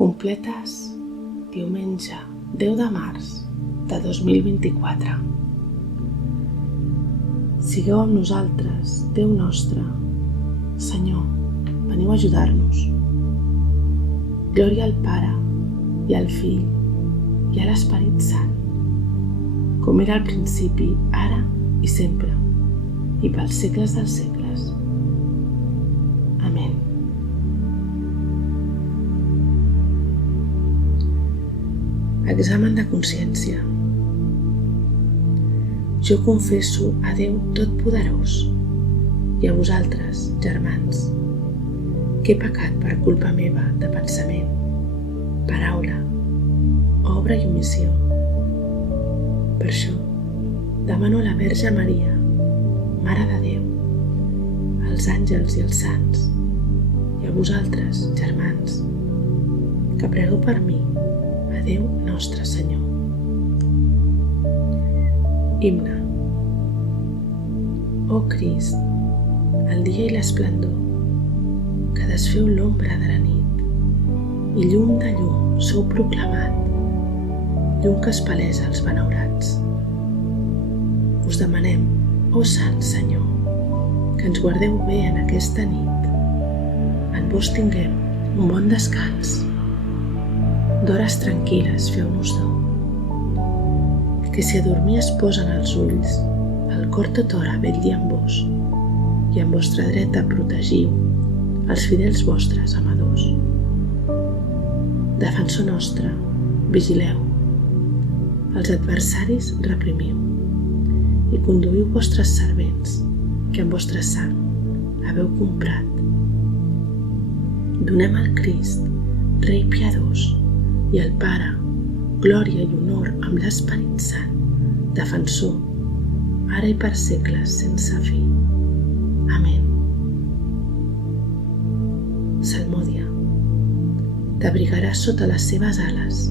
Completes diumenge 10 de març de 2024. Sigueu amb nosaltres, Déu nostre. Senyor, veniu a ajudar-nos. Glòria al Pare, i al Fill, i a l'Esperit Sant, com era al principi, ara i sempre, i pels segles dels segles. Amén. Examen de consciència. Jo confesso a Déu Totpoderós i a vosaltres, germans, que he pecat per culpa meva de pensament, paraula, obra i omissió. Per això, demano a la Verge Maria, Mare de Déu, als àngels i als sants, i a vosaltres, germans, que pregueu per mi a Déu nostre Senyor. Himne. Ó Crist, el dia i l'esplendor, que desfeu l'ombra de la nit, i llum de llum sou proclamat, llum que espalesa els benaurats. Us demanem, ó Sant Senyor, que ens guardeu bé en aquesta nit, en vos tinguem un bon descans. D'hores tranquil·les feu-nos do, que si a dormir es posen els ulls, el cor tothora vetlli amb vos, i amb vostra dreta protegiu els fidels vostres amadors. Defensor nostre, vigileu, els adversaris reprimiu, i conduïu vostres servents, que amb vostre sang haveu comprat. Donem al Crist, Rei piadós, i al Pare, glòria i honor amb l'Esperit Sant, defensor, ara i per segles sense fi. Amén. Salmòdia. T'abrigaràs sota les seves ales,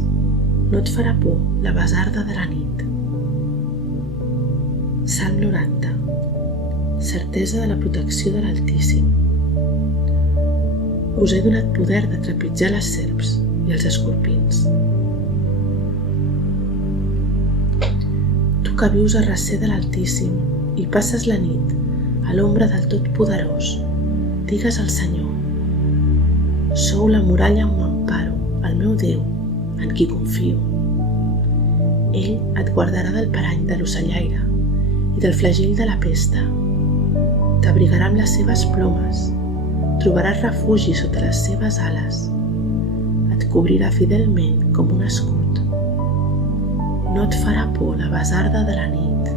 no et farà por la basarda de la nit. Salm 90. Certesa de la protecció de l'Altíssim. Us he donat poder de trepitjar les serps i els escorpins. Tu que vius a recer de l'Altíssim i passes la nit a l'ombra del Totpoderós, digues al Senyor: sou la muralla on m'emparo, el meu Déu, en qui confio. Ell et guardarà del parany de l'ocellaire i del flagell de la pesta. T'abrigarà amb les seves plomes, trobaràs refugi sota les seves ales. Et cobrirà fidelment com un escut. No et farà por la basarda de la nit,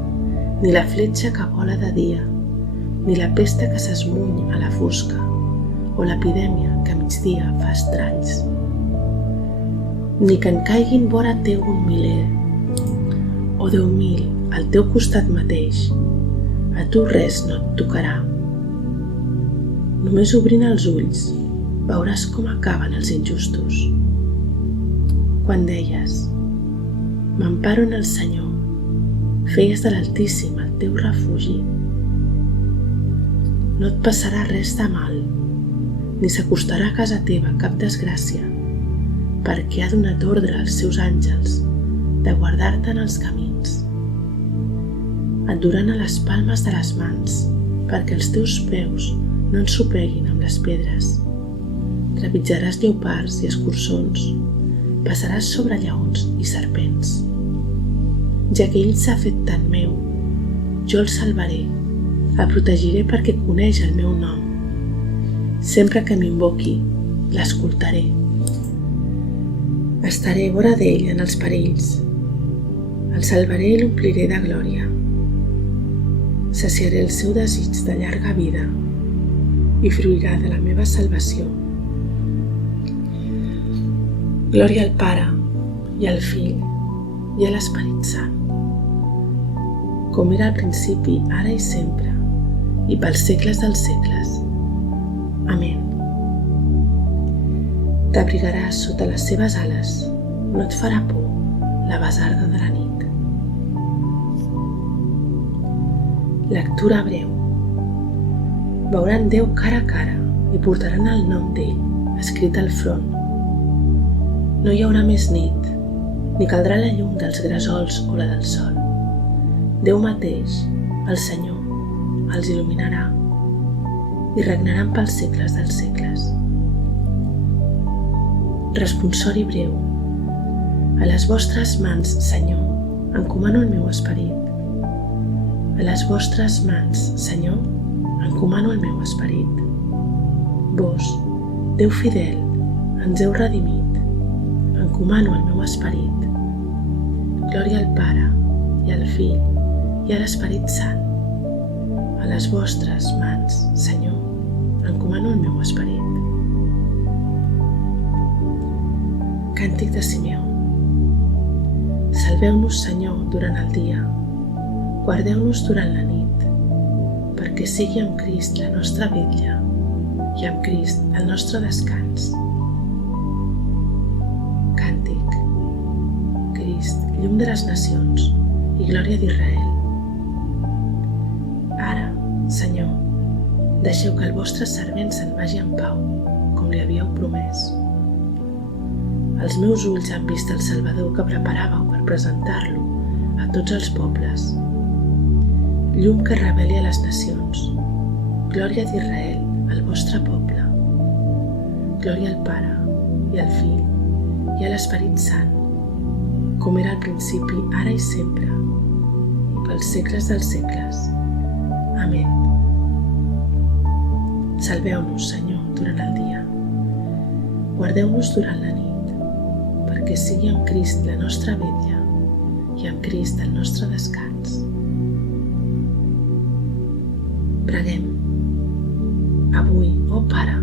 ni la fletxa que vola de dia, ni la pesta que s'esmuny a la fosca, o l'epidèmia que a migdia fa estralls. Ni que en caiguin vora teu 1.000, o 10.000 al teu costat mateix, a tu res no et tocarà. Només obrint els ulls veuràs com acaben els injustos. Quan deies: m'emparo en el Senyor, feies de l'Altíssim el teu refugi. No et passarà res de mal, ni s'acostarà a casa teva cap desgràcia, perquè ha donat ordre als seus àngels de guardar-te en els camins. Et duran a les palmes de les mans, perquè els teus peus no ensopeguin amb les pedres. Trepitjaràs lleopards i escurçons, passaràs sobre lleons i serpents. Ja que ell s'ha fet tan meu, jo el salvaré, el protegiré perquè coneix el meu nom. Sempre que m'invoqui, l'escoltaré. Estaré vora d'ell en els perills. El salvaré i l'ompliré de glòria. Saciaré el seu desig de llarga vida i fruirà de la meva salvació. Glòria al Pare, i al Fill, i a l'Esperit Sant, com era al principi, ara i sempre, i pels segles dels segles. Amén. T'abrigaràs sota les seves ales, no et farà por la basarda de la nit. Lectura breu. Veuran Déu cara a cara i portaran el nom d'ell escrit al front. No hi haurà més nit, ni caldrà la llum dels gresols o la del sol. Déu mateix, el Senyor, els il·luminarà i regnaran pels segles dels segles. Responsori breu. A les vostres mans, Senyor, encomano el meu esperit. A les vostres mans, Senyor, encomano el meu esperit. Vos, Déu fidel, ens heu redimit. Encomano el meu esperit. Glòria al Pare, i al Fill, i a l'Esperit Sant. A les vostres mans, Senyor, encomano el meu esperit. Càntic de Simeó. Salveu-nos, Senyor, durant el dia. Guardeu-nos durant la nit, perquè sigui amb Crist la nostra vetlla i amb Crist el nostre descans. Càntic. Crist, llum de les nacions i glòria d'Israel. Ara, Senyor, deixeu que el vostre servent se'n vagi en pau, com li havíeu promès. Els meus ulls han vist el Salvador que preparàveu per presentar-lo a tots els pobles. Llum que reveli a les nacions. Glòria d'Israel, el vostre poble. Glòria al Pare, i al Fill, i a l'Esperit Sant, com era al principi, ara i sempre, i pels segles dels segles. Amén. Salveu-nos, Senyor, durant el dia. Guardeu-nos durant la nit, perquè sigui amb Crist la nostra vetlla i amb Crist el nostre descans. Preguem. Avui, oh Pare,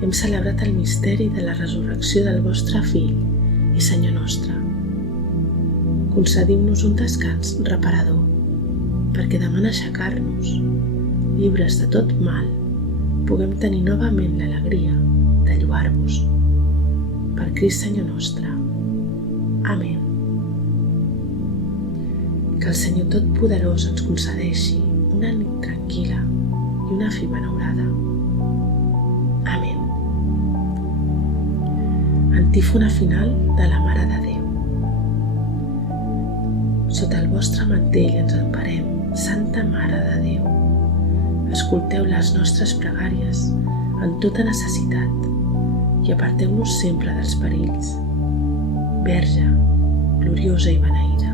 hem celebrat el misteri de la resurrecció del vostre Fill i Senyor nostre. Concediu-nos un descans reparador, perquè demà en aixecar-nos, lliures de tot mal, puguem tenir novament l'alegria de lloar-vos. Per Crist Senyor nostre. Amén. Que el Senyor Totpoderós ens concedeixi una nit tranquil·la i una fi benaurada. Amén. Antífona final de la Mare de Déu. Sota el vostre mantell ens emparem, Santa Mare de Déu. Escolteu les nostres pregàries en tota necessitat i aparteu-nos sempre dels perills. Verge, gloriosa i beneïda.